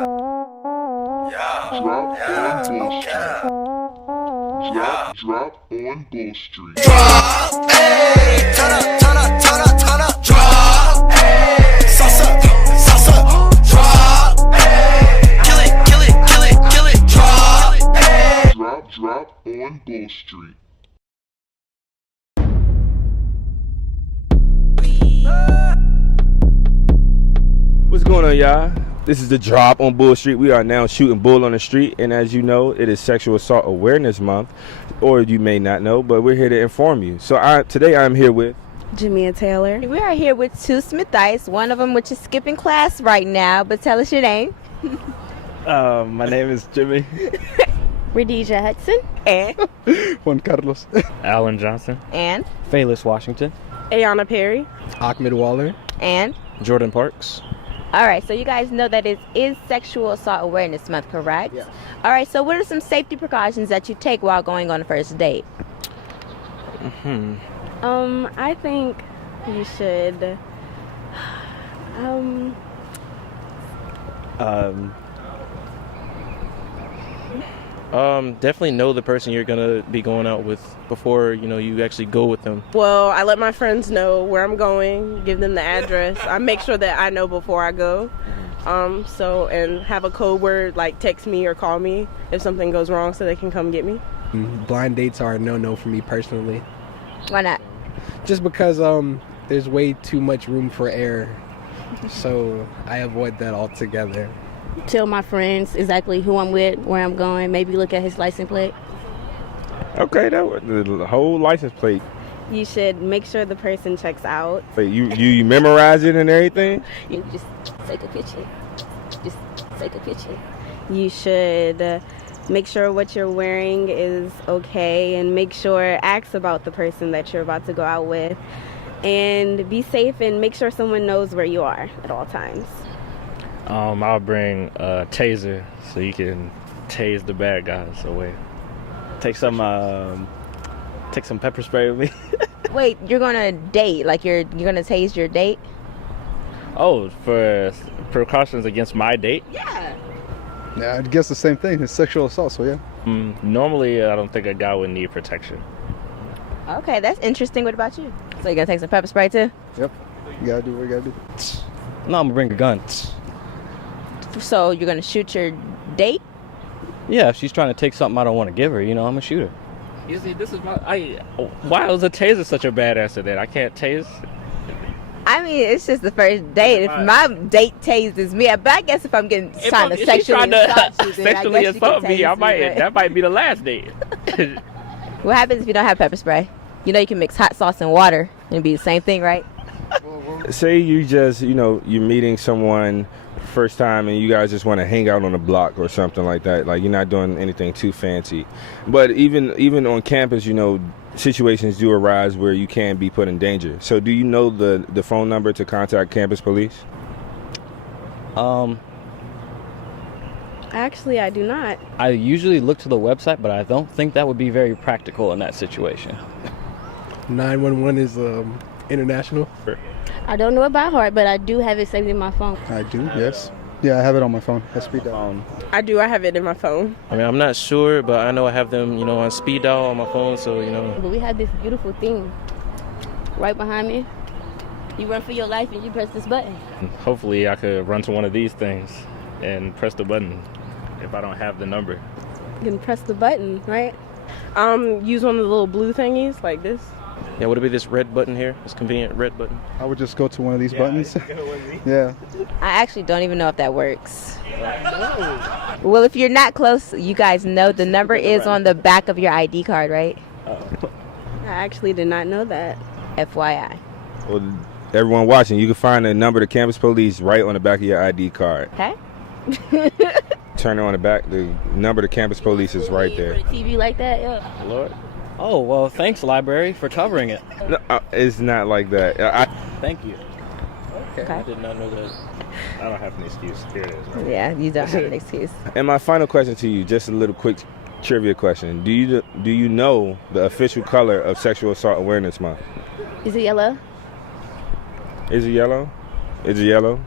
Drop on Bull Street. Drop, ayy, turn up, drop, ayy, sauce up, drop, ayy, kill it, drop, ayy. Drop on Bull Street. What's going on, y'all? This is the Drop on Bull Street. We are now shooting bull on the street, and as you know, it is Sexual Assault Awareness Month, or you may not know, but we're here to inform you. So today I'm here with Jamia Taylor. We are here with two Smithites, one of them which is skipping class right now, but tell us your name. My name is Jimmy. Rhodesia Hudson. And Juan Carlos. Alan Johnson. And Phalis Washington. Ayana Perry. Ahmed Waller. And Jordan Parks. all right, so you guys know that it is Sexual Assault Awareness Month, correct? Yeah. All right, so what are some safety precautions that you take while going on a first date? I think you should definitely know the person you're gonna be going out with before you actually go with them. Well, I let my friends know where I'm going, give them the address. I make sure that I know before I go. And have a code word, like text me or call me if something goes wrong so they can come get me. Blind dates are a no-no for me personally. Why not? Just because there's way too much room for error. So I avoid that altogether. Tell my friends exactly who I'm with, where I'm going, maybe look at his license plate. okay, the whole license plate. You should make sure the person checks out. So you memorize it and everything. You just take a picture. You should make sure what you're wearing is okay, and ask about the person that you're about to go out with, and be safe and make sure someone knows where you are at all times. I'll bring a taser so you can tase the bad guys away. Take some pepper spray with me. Wait, you're gonna date? Like you're gonna tase your date? Oh, for precautions against my date? Yeah. Yeah, I guess the same thing. It's sexual assault, so yeah. Normally, I don't think a guy would need protection. Okay, that's interesting. What about you? So you're gonna take some pepper spray too? Yep. You gotta do what you gotta do. No, I'm gonna bring a gun. So you're gonna shoot your date? Yeah, if she's trying to take something I don't want to give her, I'm gonna shoot her. You see, this is why was a taser such a bad answer then? I can't tase. I mean, it's just the first date. If my date tases me, but I guess if I'm trying to sexually assault you, then I guess you can tase me. That might be the last date. What happens if you don't have pepper spray? You can mix hot sauce and water and it'd be the same thing, right? Say you just you're meeting someone first time and you guys just want to hang out on the block or something like that. Like you're not doing anything too fancy, but even on campus, situations do arise where you can be put in danger. So do you know the phone number to contact campus police? Actually, I do not. I usually look to the website, but I don't think that would be very practical in that situation. 911 is international. I don't know it by heart, but I do have it saved in my phone. I do, yes. Yeah, I have it on my phone. I speed dial. I do. I have it in my phone. I mean, I'm not sure, but I know I have them, on speed dial on my phone, so But we have this beautiful thing right behind me. You run for your life and you press this button. Hopefully, I could run to one of these things and press the button if I don't have the number. You can press the button, right? Use one of the little blue thingies like this. Yeah, would it be this red button here? This convenient red button? I would just go to one of these buttons. Yeah. I actually don't even know if that works. Well, if you're not close, you guys know the number is on the back of your ID card, right? I actually did not know that. FYI. Well, everyone watching, you can find the number to campus police right on the back of your ID card. Okay. Turn it on the back. The number to campus police is right there. TV like that, yeah. Lord. Oh, well, thanks, library, for covering it. No, it's not like that. Thank you. Okay. I did not know that. I don't have an excuse. Here it is. Right? Yeah, you don't have an excuse. And my final question to you, just a little quick trivia question. Do you know the official color of Sexual Assault Awareness Month? Is it yellow? Is it yellow? Is it yellow?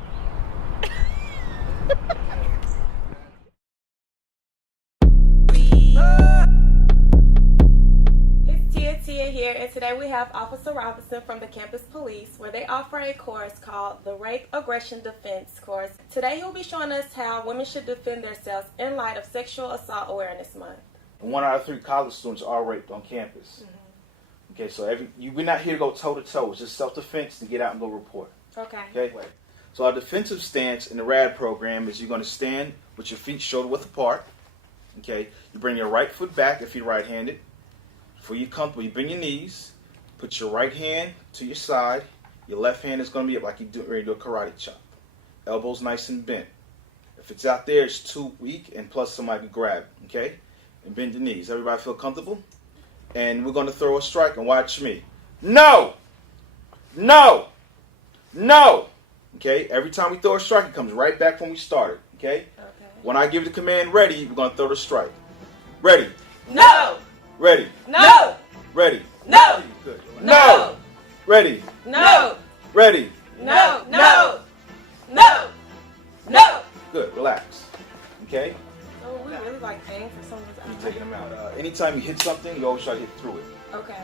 Today we have Officer Robinson from the Campus Police, where they offer a course called the Rape Aggression Defense course. Today he'll be showing us how women should defend themselves in light of Sexual Assault Awareness Month. 1 out of 3 college students are raped on campus. Okay, so we're not here to go toe-to-toe. It's just self-defense to get out and go report. Okay? So our defensive stance in the RAD program is you're going to stand with your feet shoulder-width apart. Okay? You bring your right foot back if you're right-handed. Before you're comfortable, you bring your knees. Put your right hand to your side. Your left hand is going to be up like you're ready to do a karate chop. Elbows nice and bent. If it's out there, it's too weak, and plus somebody can grab. Okay? And bend your knees. Everybody feel comfortable? And we're going to throw a strike, and watch me. No! No! No! Okay? Every time we throw a strike, it comes right back when we started. Okay? When I give the command ready, we're going to throw the strike. Ready. No! Ready. No! Ready. No! Good. No! Ready. No! Ready. No! No! No! No! Good. Relax. Okay? Oh, we really like aim for someone's You're taking them out. Anytime you hit something, you always try to hit through it. Okay.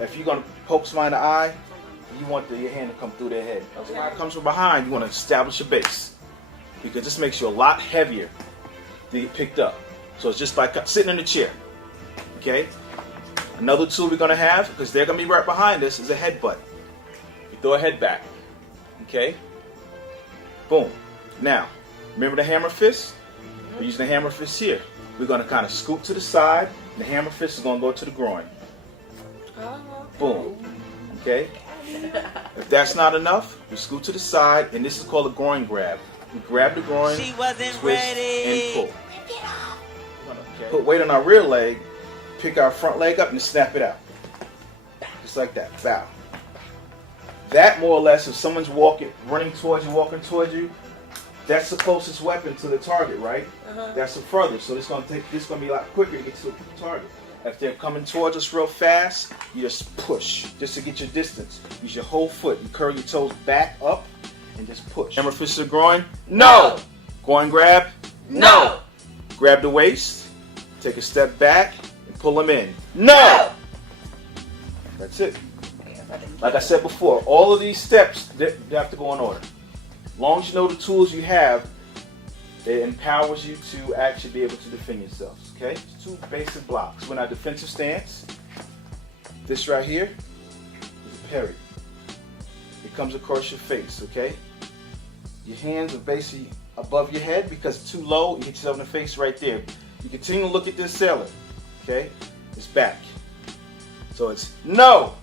If you're going to poke somebody in the eye, you want your hand to come through their head. If somebody comes from behind, you want to establish your base. Because this makes you a lot heavier to get picked up. So it's just like sitting in a chair. Okay? Another tool we're going to have, because they're going to be right behind us, is a headbutt. You throw a head back. Okay? Boom. Now, remember the hammer fist? We're using the hammer fist here. We're going to kind of scoop to the side, and the hammer fist is going to go to the groin. Boom. Okay? If that's not enough, we scoot to the side, and this is called a groin grab. We grab the groin, twist, and pull. Okay. Put weight on our rear leg, pick our front leg up, and snap it out. Just like that. Bow. That, more or less, if someone's running towards you, walking towards you, that's the closest weapon to the target, right? That's the furthest. So this is going to be a lot quicker to get to the target. If they're coming towards us real fast, you just push, just to get your distance. Use your whole foot. You curl your toes back up and just push. Hammer fist to the groin? No! Groin grab? No! Grab the waist, take a step back, and pull them in. No! That's it. Like I said before, all of these steps, they have to go in order. As long as you know the tools you have, it empowers you to actually be able to defend yourselves. Okay? It's 2 basic blocks. We're in our defensive stance. This right here is a parry. It comes across your face, okay? Your hands are basically above your head because it's too low. You hit yourself in the face right there. You continue to look at this sailor, okay? It's back. So it's no,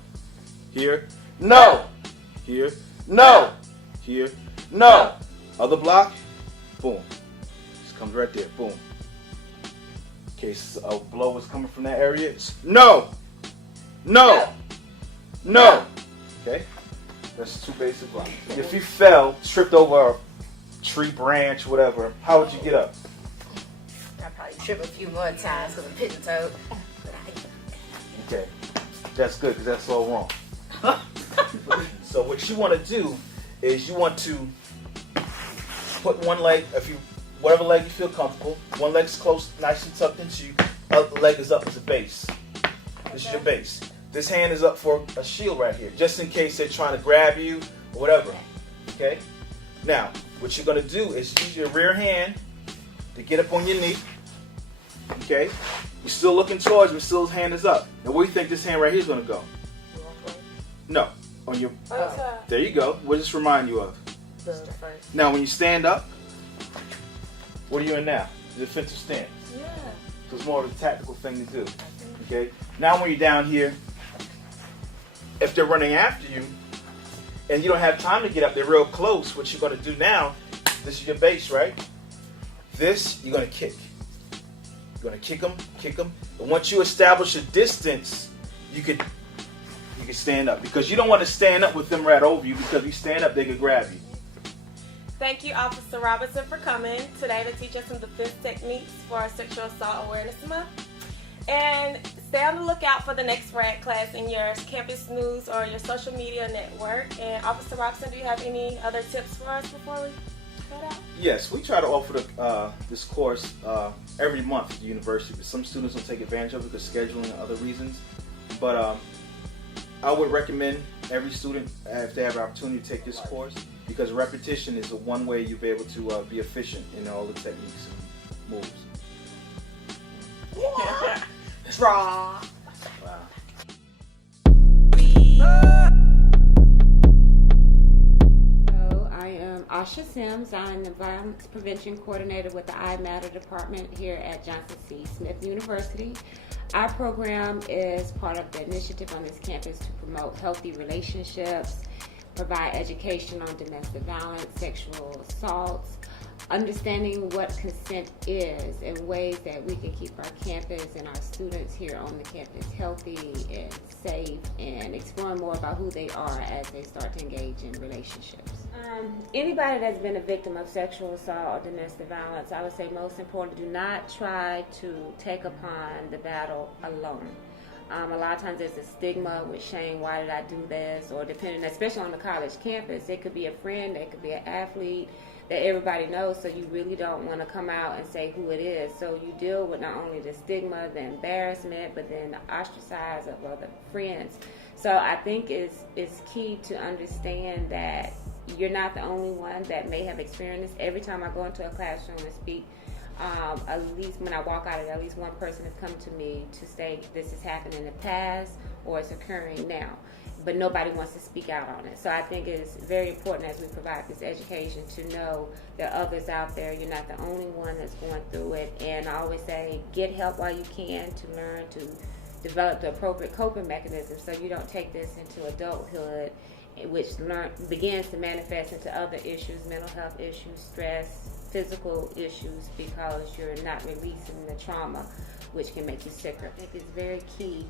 here, no, here, no, here, no. Other block, boom. Just comes right there, boom. In case a blow is coming from that area, it's no, no, no. Okay? That's 2 basic blocks. If you fell, tripped over a tree branch, whatever, how would you get up? I probably trip a few more times because I'm pitting toe. Okay, that's good because that's all wrong. So what you want to do is you want to put one leg, whatever leg you feel comfortable, one leg's close, nice and tucked into you, other leg is up as a base. This is your base. This hand is up for a shield right here, just in case they're trying to grab you or whatever. Okay? Now, what you're going to do is use your rear hand to get up on your knee. Okay? You're still looking towards him, still his hand is up. Now, where do you think this hand right here is going to go? No. On your. There you go. What does this remind you of? Now, when you stand up, what are you in now? The defensive stance. Yeah. So it's more of a tactical thing to do. Okay? Now, when you're down here, if they're running after you and you don't have time to get up, they're real close. What you're going to do now, this is your base, right? This, you're going to kick. You're going to kick them. And once you establish a distance, you can stand up. Because you don't want to stand up with them right over you, because if you stand up, they could grab you. Thank you, Officer Robinson, for coming today to teach us some defense techniques for our Sexual Assault Awareness Month. And stay on the lookout for the next RAD class in your campus news or your social media network. And Officer Robinson, do you have any other tips for us before we head out? Yes, we try to offer this course every month at the university, but some students don't take advantage of it because scheduling and other reasons. But I would recommend every student, if they have an opportunity to take this course, because repetition is the one way you'll be able to be efficient in all the techniques and moves. Draw. Wow. Hello, I am Asha Sims. I'm the Violence Prevention Coordinator with the I Matter Department here at Johnson C. Smith University. Our program is part of the initiative on this campus to promote healthy relationships, provide education on domestic violence, sexual assaults, understanding what consent is and ways that we can keep our campus and our students here on the campus healthy and safe, and exploring more about who they are as they start to engage in relationships. Anybody that's been a victim of sexual assault or domestic violence, I would say most important, do not try to take upon the battle alone. A lot of times there's a stigma with shame, why did I do this? Or depending, especially on the college campus, it could be a friend, it could be an athlete that everybody knows, so you really don't want to come out and say who it is. So you deal with not only the stigma, the embarrassment, but then the ostracize of other friends. So I think it's key to understand that you're not the only one that may have experienced this. Every time I go into a classroom and speak, at least when I walk out of it, at least one person has come to me to say this has happened in the past or it's occurring now, but nobody wants to speak out on it. So I think it's very important as we provide this education to know there are others out there. You're not the only one that's going through it. And I always say get help while you can to learn to develop the appropriate coping mechanisms so you don't take this into adulthood, which begins to manifest into other issues, mental health issues, stress, physical issues, because you're not releasing the trauma, which can make you sicker. I think it's very key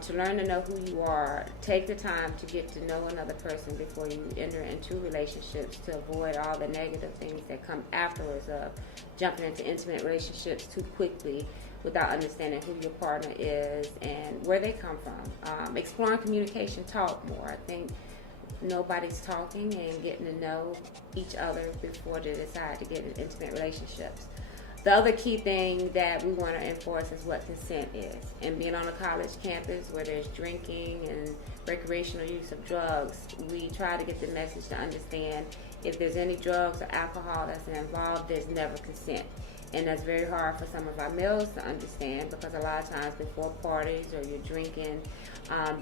to learn to know who you are. Take the time to get to know another person before you enter into relationships, to avoid all the negative things that come afterwards of jumping into intimate relationships too quickly without understanding who your partner is and where they come from. Exploring communication, talk more. I think nobody's talking and getting to know each other before they decide to get in intimate relationships. The other key thing that we want to enforce is what consent is. And being on a college campus where there's drinking and recreational use of drugs, we try to get the message to understand if there's any drugs or alcohol that's involved, there's never consent. And that's very hard for some of our males to understand, because a lot of times before parties or you're drinking,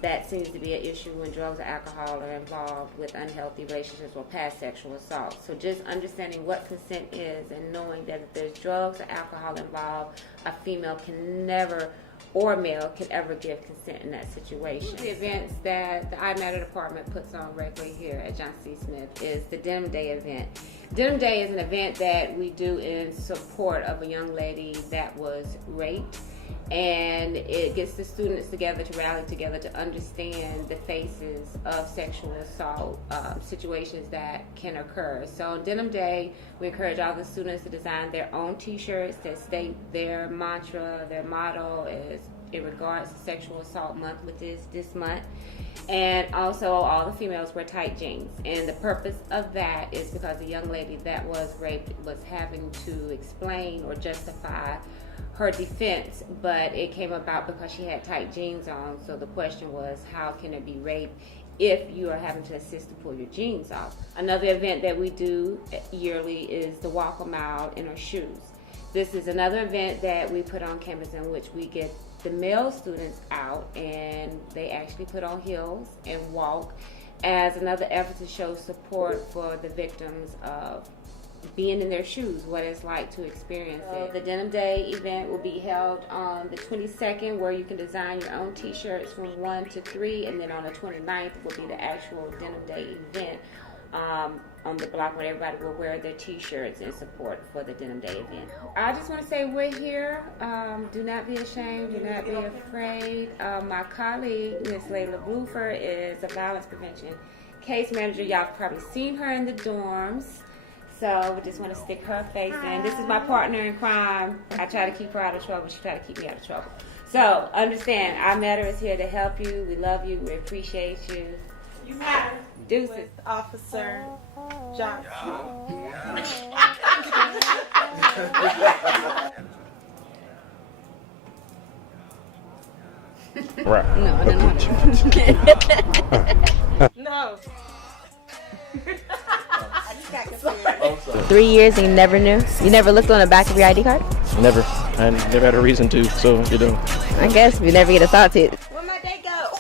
that seems to be an issue when drugs or alcohol are involved with unhealthy relationships or past sexual assault. So just understanding what consent is and knowing that if there's drugs or alcohol involved, a female can never, or a male can ever give consent in that situation. The events that the I Matter Department puts on regularly here at Johnson C. Smith is the Denim Day event. Denim Day is an event that we do in support of a young lady that was raped, and it gets the students together to rally together to understand the faces of sexual assault situations that can occur. So on Denim Day, we encourage all the students to design their own t-shirts that state their mantra, their motto is in regards to Sexual Assault Month, which is this month. And also all the females wear tight jeans. And the purpose of that is because the young lady that was raped was having to explain or justify her defense, but it came about because she had tight jeans on. So the question was, how can it be rape if you are having to assist to pull your jeans off? Another event that we do yearly is the Walk a Mile in Her Shoes. This is another event that we put on campus in which we get the male students out and they actually put on heels and walk as another effort to show support for the victims of being in their shoes, what it's like to experience it. The Denim Day event will be held on the 22nd, where you can design your own t-shirts from 1 to 3, and then on the 29th will be the actual Denim Day event on the block where everybody will wear their t-shirts in support for the Denim Day event. I just want to say we're here. Do not be ashamed. Do not be afraid. My colleague, Ms. Layla Bloofer, is a violence prevention case manager. Y'all have probably seen her in the dorms. So we just want to stick her face in. This is my partner in crime. I try to keep her out of trouble. She try to keep me out of trouble. So understand, Our Matter is here to help you. We love you. We appreciate you. You matter. Deuces. With Officer Johnson. Right. No, I don't know. No. 3 years and you never knew? You never looked on the back of your ID card? Never. I never had a reason to, so, you know. I guess we never get assaulted. Where'd my day go?